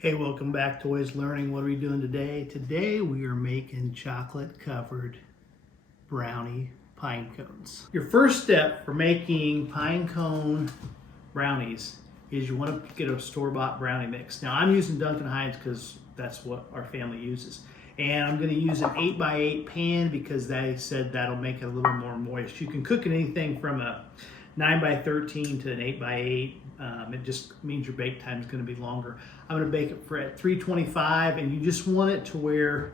Hey, welcome back to Always Learning. What are we doing today? Today we are making chocolate covered brownie pine cones. Your first step for making pine cone brownies is you want to get a store-bought brownie mix. Now I'm using Duncan Hines because that's what our family uses. And I'm going to use an 8x8 pan because they said that'll make it a little more moist. You can cook in anything from a 9x13 to an 8x8. It just means your bake time is going to be longer. I'm going to bake it at 325, and you just want it to where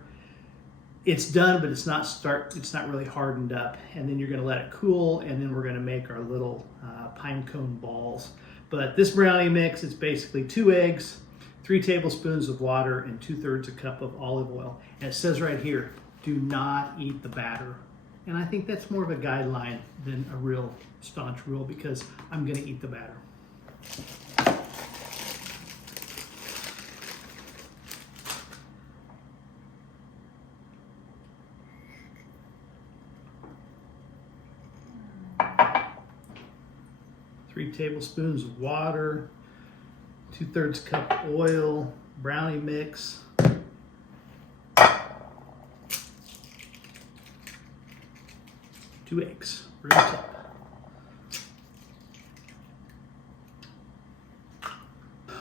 it's done, but it's not really hardened up. And then you're going to let it cool, and then we're going to make our little pine cone balls. But this brownie mix is basically 2 eggs, 3 tablespoons of water, and 2/3 a cup of olive oil. And it says right here, do not eat the batter. And I think that's more of a guideline than a real staunch rule because I'm going to eat the batter. Three tablespoons of water, 2/3 cup oil, brownie mix. 2 eggs, room temp.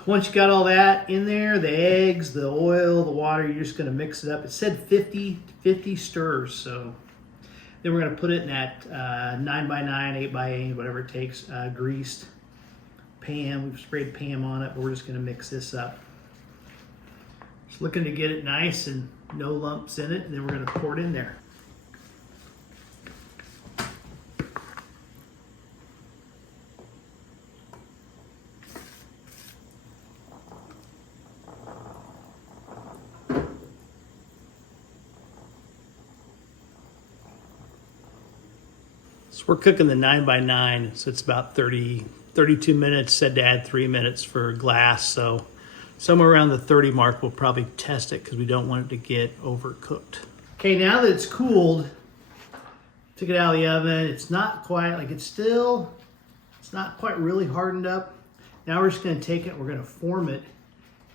Once you got all that in there, the eggs, the oil, the water, you're just gonna mix it up. It said 50 stirs, so then we're gonna put it in that 9x9, 8x8, whatever it takes, greased pan. We've sprayed Pam on it, but we're just gonna mix this up. Just looking to get it nice and no lumps in it, and then we're gonna pour it in there. So we're cooking the 9x9, so it's about 32 minutes, said to add 3 minutes for glass. So somewhere around the 30 mark, we'll probably test it because we don't want it to get overcooked. Okay, now that it's cooled, took it out of the oven. It's not quite, it's not quite really hardened up. Now we're just gonna take it, we're gonna form it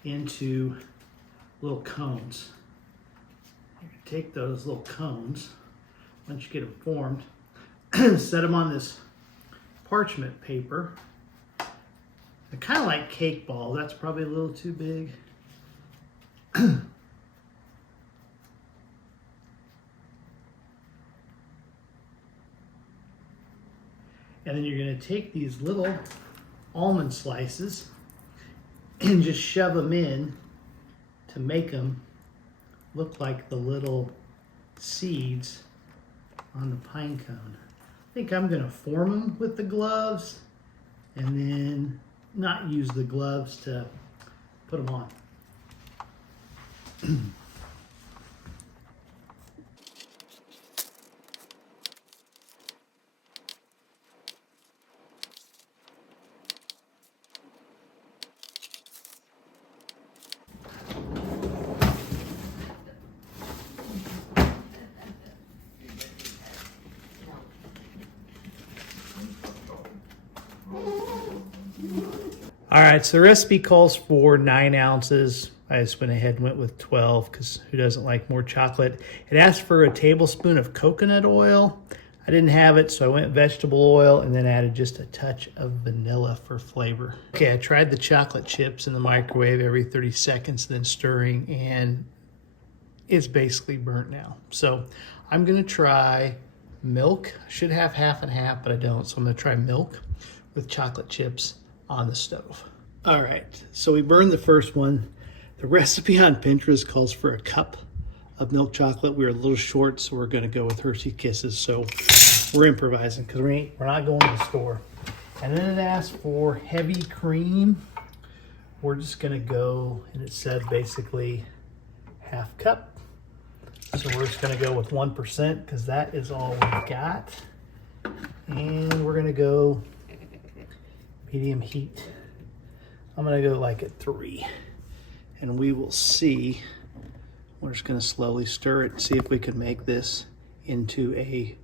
into little cones. You can take those little cones, once you get them formed, set them on this parchment paper. They're kind of like cake balls. That's probably a little too big. And then you're going to take these little almond slices and just shove them in to make them look like the little seeds on the pine cone. I think I'm going to form them with the gloves and then not use the gloves to put them on. All right, so the recipe calls for 9 ounces. I just went ahead and went with 12 because who doesn't like more chocolate? It asked for a tablespoon of coconut oil. I didn't have it, so I went vegetable oil and then added just a touch of vanilla for flavor. Okay, I tried the chocolate chips in the microwave every 30 seconds, then stirring, and it's basically burnt now. So I'm gonna try milk. I should have half and half, but I don't, so I'm gonna try milk with chocolate chips on the stove. All right, so we burned the first one. The recipe on Pinterest calls for a cup of milk chocolate. We were a little short, so we're gonna go with Hershey Kisses. So we're improvising because we're not going to the store. And then it asked for heavy cream. We're just gonna go, and it said basically half cup. So we're just gonna go with 1% because that is all we got. And we're gonna go medium heat. I'm gonna go like at 3, and we will see. We're just gonna slowly stir it, see if we can make this into a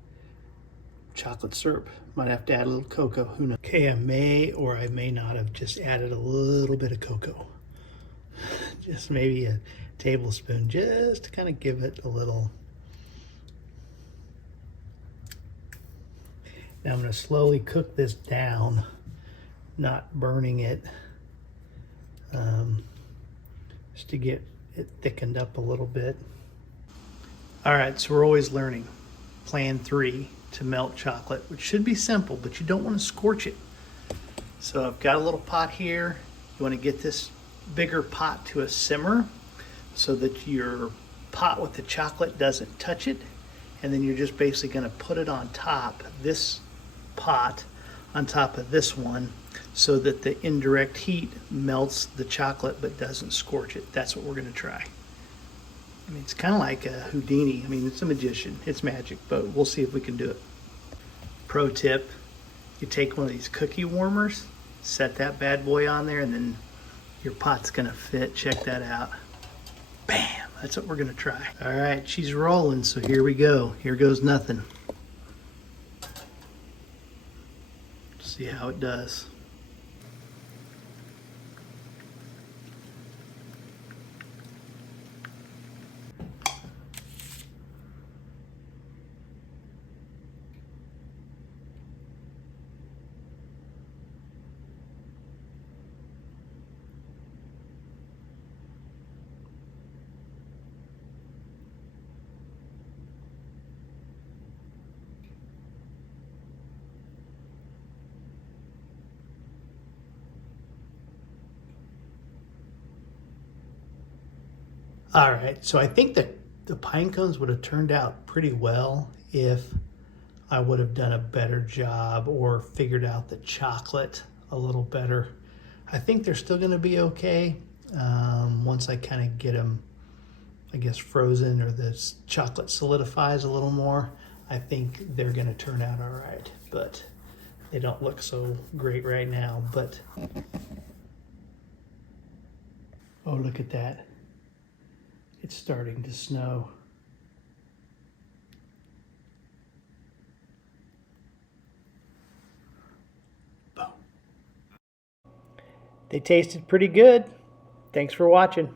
chocolate syrup. Might have to add a little cocoa, who knows? Okay, I may or I may not have just added a little bit of cocoa. just maybe a tablespoon, just to kind of give it a little. Now I'm going to slowly cook this down, not burning it, just to get it thickened up a little bit. All right, so we're always learning. Plan 3 to melt chocolate, which should be simple, but you don't want to scorch it. So I've got a little pot here. You want to get this bigger pot to a simmer so that your pot with the chocolate doesn't touch it. And then you're just basically going to put it on top, this pot on top of this one, so that the indirect heat melts the chocolate but doesn't scorch it. That's what we're going to try. I mean, it's kind of like a Houdini. I mean, it's a magician. It's magic, but we'll see if we can do it. Pro tip, you take one of these cookie warmers, set that bad boy on there, and then your pot's going to fit. Check that out. Bam! That's what we're going to try. All right, she's rolling, so here we go. Here goes nothing. See how it does. All right, so I think that the pine cones would have turned out pretty well if I would have done a better job or figured out the chocolate a little better. I think they're still gonna be okay once I kind of get them, I guess, frozen or the chocolate solidifies a little more. I think they're gonna turn out all right, but they don't look so great right now. But, oh, look at that. It's starting to snow. Boom. They tasted pretty good. Thanks for watching.